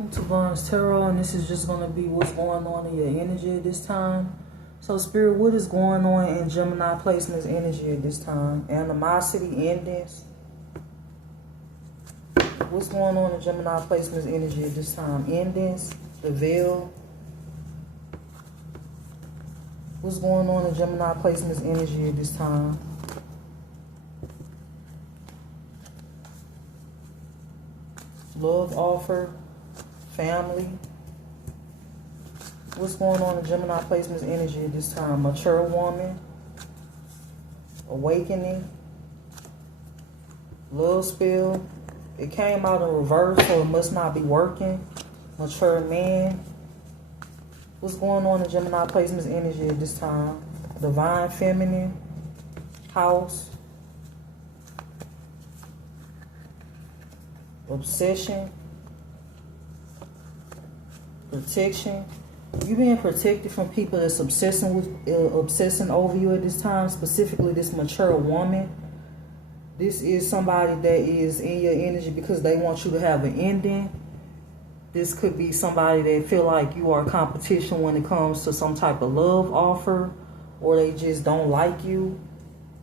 To Barnes Tarot, and this is just going to be what's going on in your energy at this time. So Spirit, what is going on in Gemini placements energy at this time? Animosity, endings. What's going on in Gemini placements energy at this time? Endings, the veil. What's going on in Gemini placements energy at this time? Love offer. Family. What's going on in Gemini placements energy at this time? Mature woman. Awakening. Love spell. It came out in reverse, so it must not be working. Mature man. What's going on in Gemini placements energy at this time? Divine feminine. House. Obsession. Protection. You being protected from people that's obsessing over you at this time, specifically this mature woman. This is somebody that is in your energy because they want you to have an ending. This could be somebody that feel like you are competition when it comes to some type of love offer, or they just don't like you.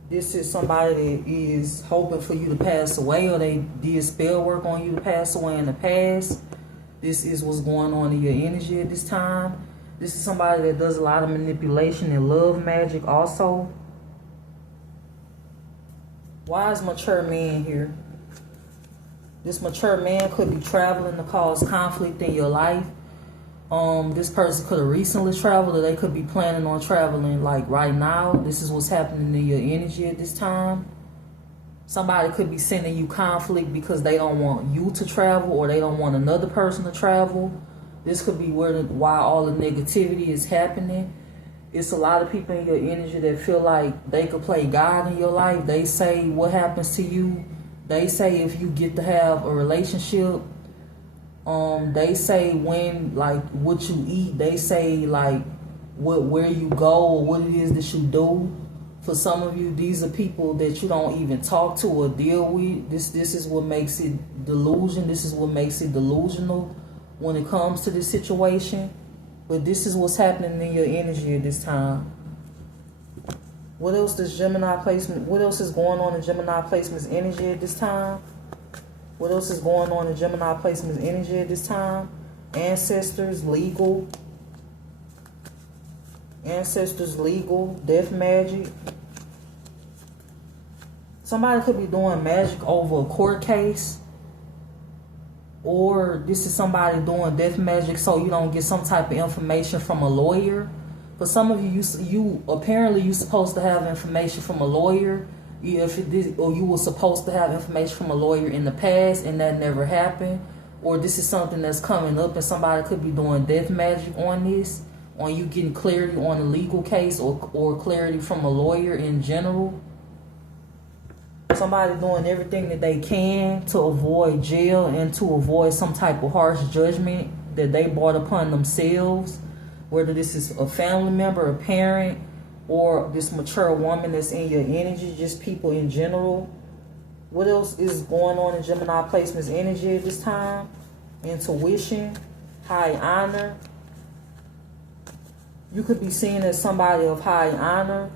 This is somebody that is hoping for you to pass away, or they did spell work on you to pass away in the past. This is what's going on in your energy at this time. This is somebody that does a lot of manipulation and love magic also. Why is mature man here? This mature man could be traveling to cause conflict in your life. This person could have recently traveled, or they could be planning on traveling like right now. This is what's happening in your energy at this time. Somebody could be sending you conflict because they don't want you to travel, or they don't want another person to travel. This could be why all the negativity is happening. It's a lot of people in your energy that feel like they could play God in your life. They say what happens to you. They say if you get to have a relationship. They say when, like, what you eat. They say like where you go or what it is that you do. For some of you, these are people that you don't even talk to or deal with. This is what makes it delusion. This is what makes it delusional when it comes to this situation. But this is what's happening in your energy at this time. What else does Gemini placement? What else is going on in Gemini placements energy at this time? What else is going on in Gemini placements energy at this time? Ancestors, legal. Ancestors, legal, death magic. Somebody could be doing magic over a court case. Or this is somebody doing death magic so you don't get some type of information from a lawyer. For some of you, you apparently you're supposed to have information from a lawyer. Or you were supposed to have information from a lawyer in the past and that never happened. Or this is something that's coming up and somebody could be doing death magic on this. On you getting clarity on a legal case or clarity from a lawyer in general. Somebody doing everything that they can to avoid jail and to avoid some type of harsh judgment that they brought upon themselves. Whether this is a family member, a parent, or this mature woman that's in your energy, just people in general. What else is going on in Gemini placements energy at this time? Intuition, high honor. You could be seen as somebody of high honor.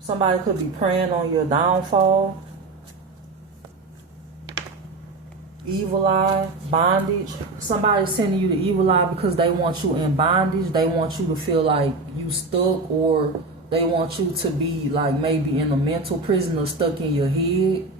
Somebody could be preying on your downfall. Evil eye, bondage. Somebody sending you the evil eye because they want you in bondage. They want you to feel like you stuck, or they want you to be like maybe in a mental prison or stuck in your head.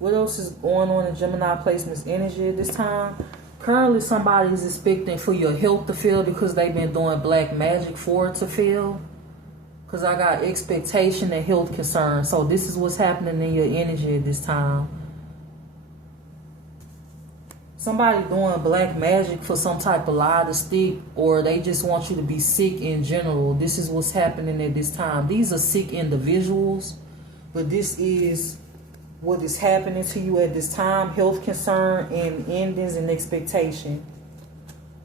What else is going on in Gemini placements energy at this time? Currently, somebody is expecting for your health to fail because they've been doing black magic for it to fail. Because I got expectation and health concerns. So this is what's happening in your energy at this time. Somebody doing black magic for some type of lie to stick, or they just want you to be sick in general. This is what's happening at this time. These are sick individuals, but this is what is happening to you at this time. Health concern and endings and expectation.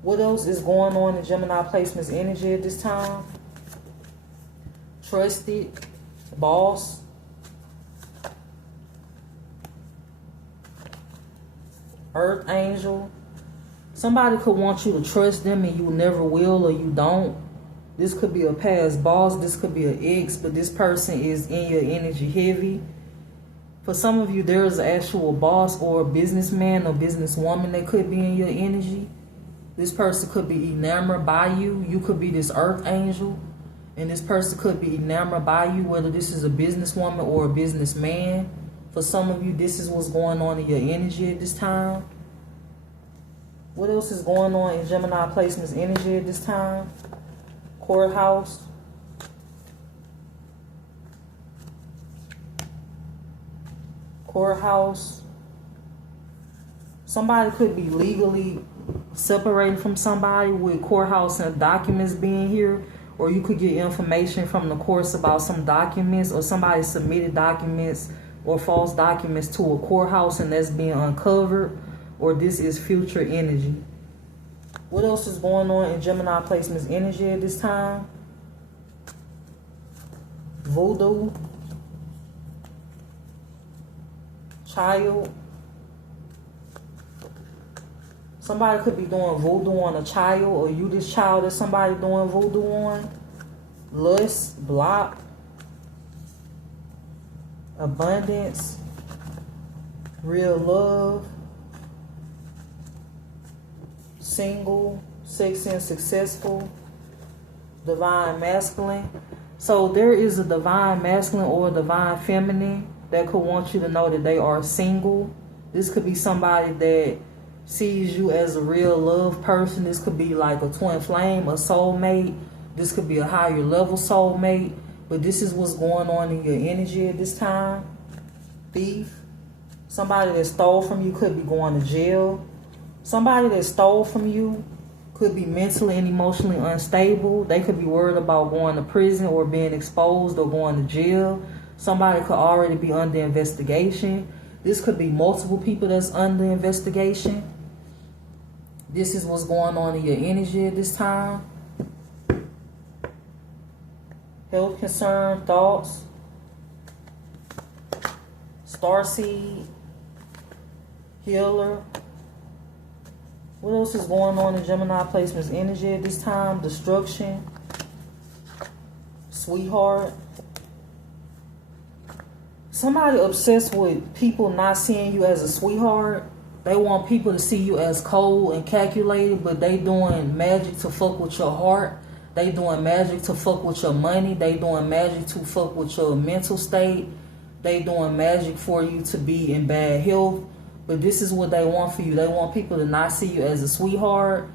What else is going on in Gemini placements energy at this time? Trusted, boss, Earth angel. Somebody could want you to trust them and you never will, or you don't. This could be a past boss. This could be an ex, but this person is in your energy heavy. For some of you, there is an actual boss or a businessman or businesswoman that could be in your energy. This person could be enamored by you. You could be this earth angel. And this person could be enamored by you, whether this is a businesswoman or a businessman. For some of you, this is what's going on in your energy at this time. What else is going on in Gemini placement's energy at this time? Courthouse. Courthouse. Somebody could be legally separated from somebody with courthouse and documents being here. Or you could get information from the courts about some documents, or somebody submitted documents or false documents to a courthouse and that's being uncovered. Or this is future energy. What else is going on in Gemini placement's energy at this time? Voodoo. Child. Somebody could be doing voodoo on a child, or you this child that somebody doing voodoo on. Lust, block, abundance, real love, single, sexy and successful, divine masculine. So there is a divine masculine or a divine feminine that could want you to know that they are single. This could be somebody that sees you as a real love person. This could be like a twin flame, a soulmate. This could be a higher level soulmate. But this is what's going on in your energy at this time. Thief. Somebody that stole from you could be going to jail. Somebody that stole from you could be mentally and emotionally unstable. They could be worried about going to prison or being exposed or going to jail. Somebody could already be under investigation. This could be multiple people that's under investigation. This is what's going on in your energy at this time. Health concern, thoughts. Starseed. Healer. What else is going on in Gemini placement's energy at this time? Destruction. Sweetheart. Somebody obsessed with people not seeing you as a sweetheart. They want people to see you as cold and calculated, but they doing magic to fuck with your heart. They doing magic to fuck with your money. They doing magic to fuck with your mental state. They doing magic for you to be in bad health. But this is what they want for you. They want people to not see you as a sweetheart.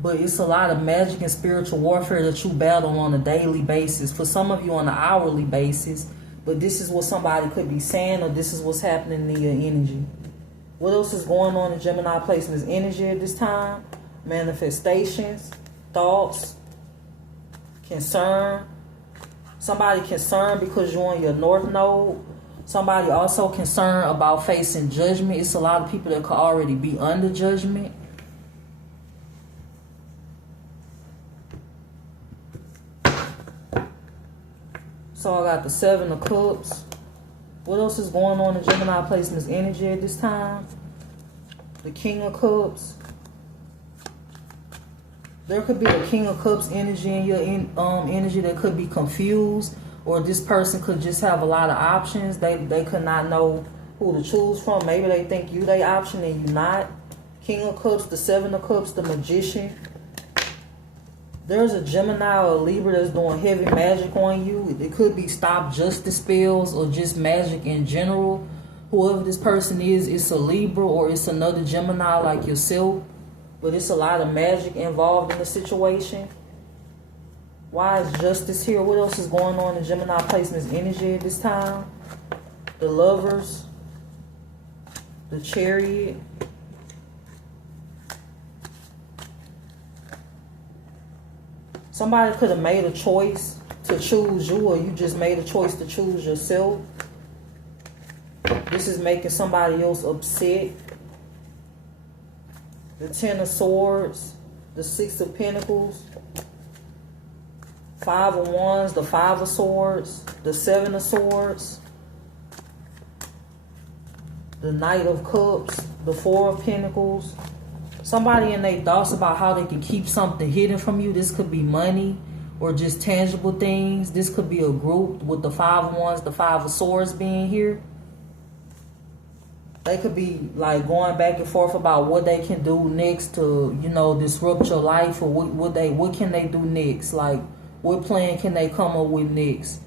But it's a lot of magic and spiritual warfare that you battle on a daily basis. For some of you on an hourly basis. But this is what somebody could be saying, or this is what's happening in your energy. What else is going on in Gemini placement's energy at this time? Manifestations, thoughts, concern. Somebody concerned because you're on your north node. Somebody also concerned about facing judgment. It's a lot of people that could already be under judgment. So I got the Seven of Cups. What else is going on in Gemini placement's energy at this time? The King of Cups. There could be a King of Cups energy in your energy that could be confused, or this person could just have a lot of options. They could not know who to choose from. Maybe they think you they option and you not. King of Cups, the Seven of Cups, the Magician. There's a Gemini or a Libra that's doing heavy magic on you. It could be stop justice spells or just magic in general. Whoever this person is, it's a Libra or it's another Gemini like yourself. But it's a lot of magic involved in the situation. Why is justice here? What else is going on in Gemini placement's energy at this time? The Lovers. The Chariot. Somebody could have made a choice to choose you, or you just made a choice to choose yourself. This is making somebody else upset. The Ten of Swords, the Six of Pentacles, Five of Wands, the Five of Swords, the Seven of Swords, the Knight of Cups, the Four of Pentacles. Somebody in their thoughts about how they can keep something hidden from you. This could be money or just tangible things. This could be a group with the Five of Wands, the Five of Swords being here. They could be like going back and forth about what they can do next to, you know, disrupt your life, or what can they do next? Like, what plan can they come up with next?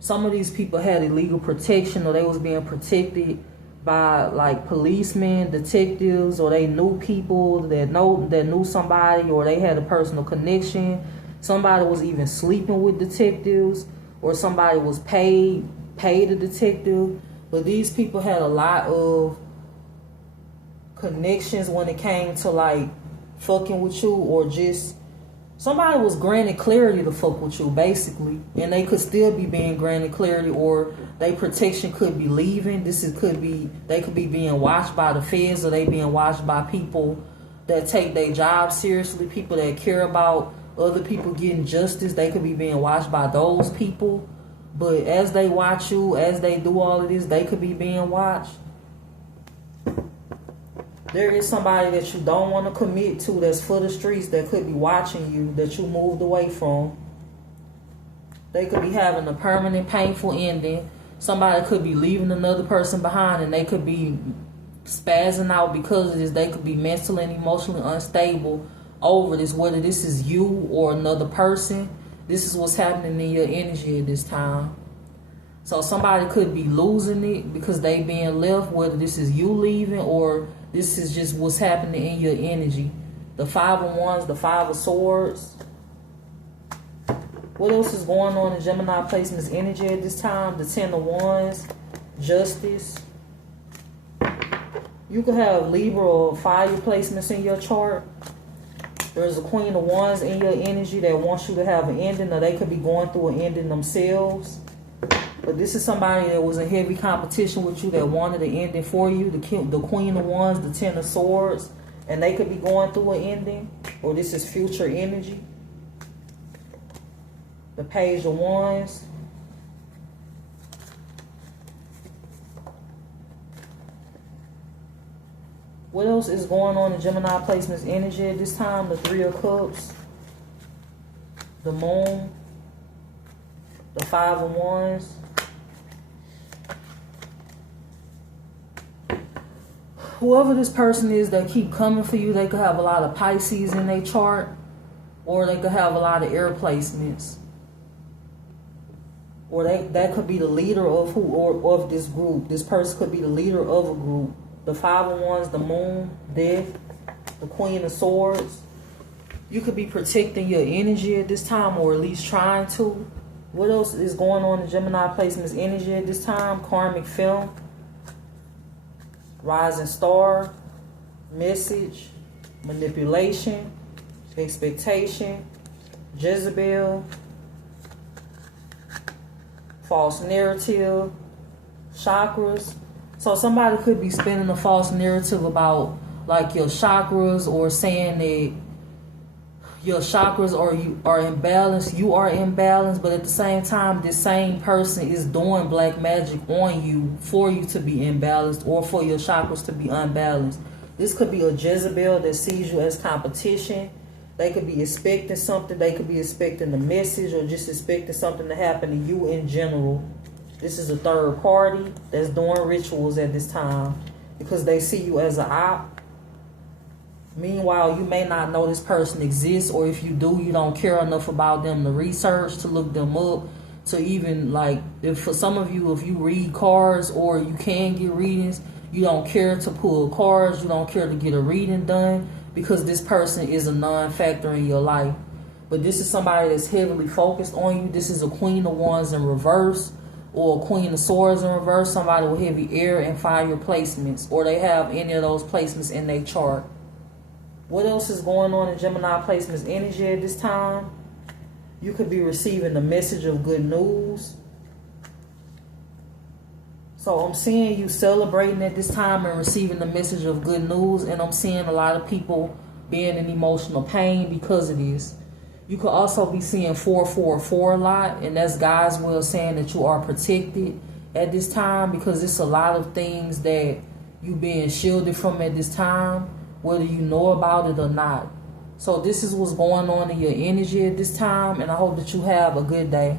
Some of these people had illegal protection, or they was being protected by like policemen, detectives, or they knew people that knew somebody, or they had a personal connection. Somebody was even sleeping with detectives, or somebody was paid a detective. But these people had a lot of connections when it came to like fucking with you, or just somebody was granted clarity to fuck with you, basically. And they could still be being granted clarity, or their protection could be leaving. They could be being watched by the feds, or they being watched by people that take their job seriously, people that care about other people getting justice. They could be being watched by those people. But as they watch you, as they do all of this, they could be being watched. There is somebody that you don't want to commit to that's for the streets that could be watching you, that you moved away from. They could be having a permanent, painful ending. Somebody could be leaving another person behind, and they could be spazzing out because of this. They could be mentally and emotionally unstable over this, whether this is you or another person. This is what's happening in your energy at this time. So somebody could be losing it because they being left, whether this is you leaving or this is just what's happening in your energy. The Five of Wands, the Five of Swords. What else is going on in Gemini placement's energy at this time? The Ten of Wands, Justice. You could have Libra or fire placements in your chart. There's a Queen of Wands in your energy that wants you to have an ending, or they could be going through an ending themselves. But this is somebody that was in heavy competition with you that wanted an ending for you. The Queen of Wands, the Ten of Swords, and they could be going through an ending, or this is future energy. The Page of Wands. What else is going on in Gemini placement's energy at this time? The Three of Cups, the Moon, the Five of Wands. Whoever this person is that keep coming for you, they could have a lot of Pisces in their chart, or they could have a lot of air placements. Or that could be the leader of of this group. This person could be the leader of a group. The Five of Wands, the Moon, Death, the Queen of Swords. You could be protecting your energy at this time, or at least trying to. What else is going on in Gemini placement's energy at this time? Karmic Film, Rising Star, Message, Manipulation, Expectation, Jezebel, False Narrative, Chakras. So somebody could be spinning a false narrative about like your chakras, or saying that your chakras are imbalanced. You are imbalanced, but at the same time, this same person is doing black magic on you for you to be imbalanced, or for your chakras to be unbalanced. This could be a Jezebel that sees you as competition. They could be expecting something. They could be expecting a message, or just expecting something to happen to you in general. This is a third party that's doing rituals at this time because they see you as an op. Meanwhile, you may not know this person exists, or if you do, you don't care enough about them to research, to look them up, to even like, if for some of you, if you read cards or you can get readings, you don't care to pull cards, you don't care to get a reading done because this person is a non-factor in your life. But this is somebody that's heavily focused on you. This is a Queen of Wands in reverse, or a Queen of Swords in reverse, somebody with heavy air and fire placements, or they have any of those placements in their chart. What else is going on in Gemini placement's energy at this time? You could be receiving a message of good news. So I'm seeing you celebrating at this time and receiving the message of good news, and I'm seeing a lot of people being in emotional pain because of this. You could also be seeing 444 a lot, and that's God's way of saying that you are protected at this time, because it's a lot of things that you being shielded from at this time, whether you know about it or not. So this is what's going on in your energy at this time, and I hope that you have a good day.